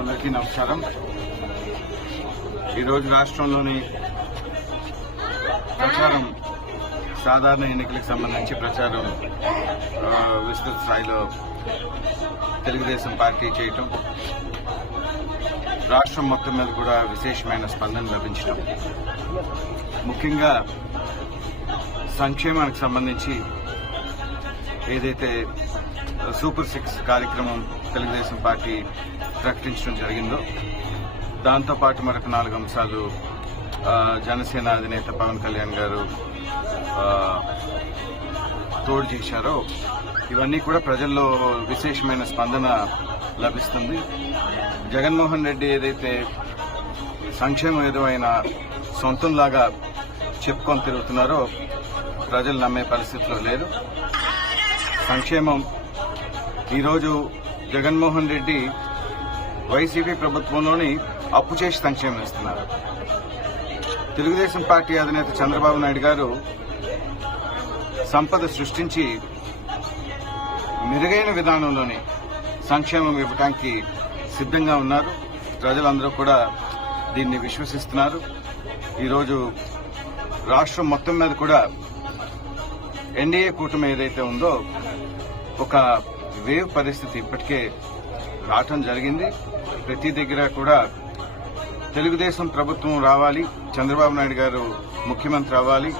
అందరికీ నమస్కారం. ఈరోజు రాష్ట్రంలోని ప్రచారం సాధారణ ఎన్నికలకు సంబంధించి ప్రచారం విస్తృత స్థాయిలో తెలుగుదేశం పార్టీ చేయటం, రాష్ట్రం మొత్తం మీద కూడా విశేషమైన స్పందన లభించడం, ముఖ్యంగా సంక్షేమానికి సంబంధించి ఏదైతే సూపర్ 6 కార్యక్రమం తెలుగుదేశం పార్టీ ప్రకటించడం జరిగిందో దాంతోపాటు మరొక 4 అంశాలు జనసేన అధినేత పవన్ కళ్యాణ్ గారు తోడు చేశారో ఇవన్నీ కూడా ప్రజల్లో విశేషమైన స్పందన లభిస్తుంది. జగన్మోహన్ రెడ్డి ఏదైతే సంక్షేమం ఏదైనా సొంతంలాగా చెప్పుకొని తిరుగుతున్నారో ప్రజలు నమ్మే పరిస్థితిలో లేరు. సంక్షేమం ఈరోజు జగన్మోహన్ రెడ్డి వైసీపీ ప్రభుత్వంలోని అప్పు చేసి సంక్షేమం ఇస్తున్నారు. తెలుగుదేశం పార్టీ అధినేత చంద్రబాబు నాయుడు గారు సంపద సృష్టించి మెరుగైన విధానంలోనే సంక్షేమం ఇవ్వడానికి సిద్ధంగా ఉన్నారు. ప్రజలందరూ కూడా దీన్ని విశ్వసిస్తున్నారు. ఈరోజు రాష్ట్రం మొత్తం మీద కూడా ఎన్డీఏ కూటమి ఏదైతే ఉందో ఒక వేవ్ పరిస్థితి ఇప్పటికే రావటం జరిగింది. ప్రతి దగ్గర కూడా తెలుగుదేశం ప్రభుత్వం రావాలి, చంద్రబాబు నాయుడు గారు ముఖ్యమంత్రి అవ్వాలి,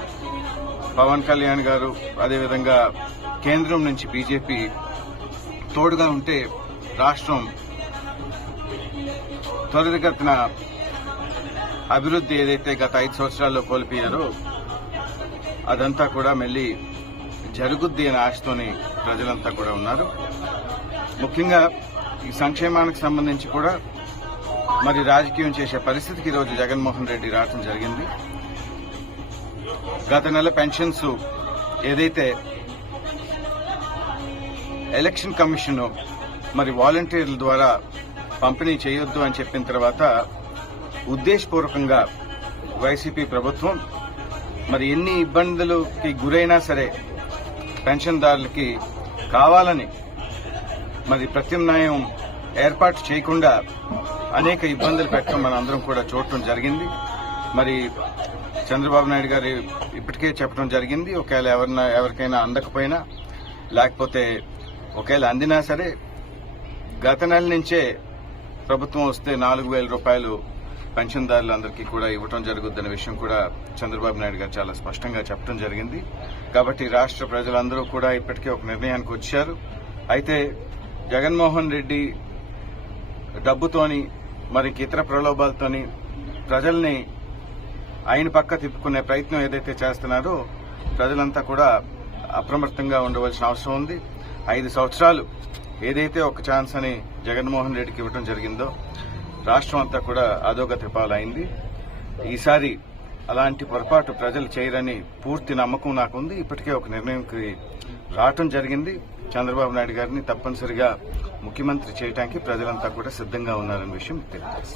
పవన్ కళ్యాణ్ గారు అదేవిధంగా కేంద్రం నుంచి బీజేపీ తోడుగా ఉంటే రాష్ట్రం త్వరితగతిన అభివృద్ధి ఏదైతే గత 5 సంవత్సరాల్లో కోల్పోయారో అదంతా కూడా మళ్లీ జరుగుద్ది అనే ఆశతోని ప్రజలంతా కూడా ఉన్నారు. ముఖ్యంగా ఈ సంక్షేమానికి సంబంధించి కూడా మరి రాజకీయం చేసే పరిస్థితికి ఈరోజు జగన్మోహన్ రెడ్డి రావడం జరిగింది. గత నెల పెన్షన్స్ ఏదైతే ఎలక్షన్ కమిషన్ మరి వాలంటీర్ల ద్వారా పంపిణీ చేయొద్దు అని చెప్పిన తర్వాత ఉద్దేశపూర్వకంగా వైసీపీ ప్రభుత్వం మరి ఎన్ని ఇబ్బందులకి గురైనా సరే పెన్షన్దారులకి కావాలని మరి ప్రత్యామ్నాయం ఏర్పాటు చేయకుండా అనేక ఇబ్బందులు పెట్టడం మనందరం కూడా చూడటం జరిగింది. మరి చంద్రబాబు నాయుడు గారు ఇప్పటికే చెప్పడం జరిగింది, ఒకవేళ ఎవరికైనా అందకపోయినా లేకపోతే ఒకవేళ అందినా సరే గత నెల నుంచే ప్రభుత్వం వస్తే 4,000 రూపాయలు పెన్షన్దారులందరికీ కూడా ఇవ్వడం జరుగుద్దన్న విషయం కూడా చంద్రబాబు నాయుడు గారు చాలా స్పష్టంగా చెప్పడం జరిగింది. కాబట్టి రాష్ట్ర ప్రజలందరూ కూడా ఇప్పటికే ఒక నిర్ణయానికి వచ్చారు. అయితే జగన్మోహన్ రెడ్డి డబ్బుతోని మరి ఇతర ప్రలోభాలతోని ప్రజల్ని ఆయన పక్క తిప్పుకునే ప్రయత్నం ఏదైతే చేస్తున్నారో ప్రజలంతా కూడా అప్రమత్తంగా ఉండవలసిన అవసరం ఉంది. 5 సంవత్సరాలు ఏదైతే ఒక ఛాన్స్ అని జగన్మోహన్ రెడ్డికి ఇవ్వడం జరిగిందో రాష్ట్రం అంతా కూడా అధోగతి పాలైంది. ఈసారి అలాంటి పొరపాటు ప్రజలు చేయరని పూర్తి నమ్మకం నాకుంది. ఇప్పటికే ఒక నిర్ణయంకి రావటం జరిగింది. చంద్రబాబు నాయుడు గారిని తప్పనిసరిగా ముఖ్యమంత్రి చేయడానికి ప్రజలంతా కూడా సిద్ధంగా ఉన్నారనే విషయం తెలియజేస్తుంది.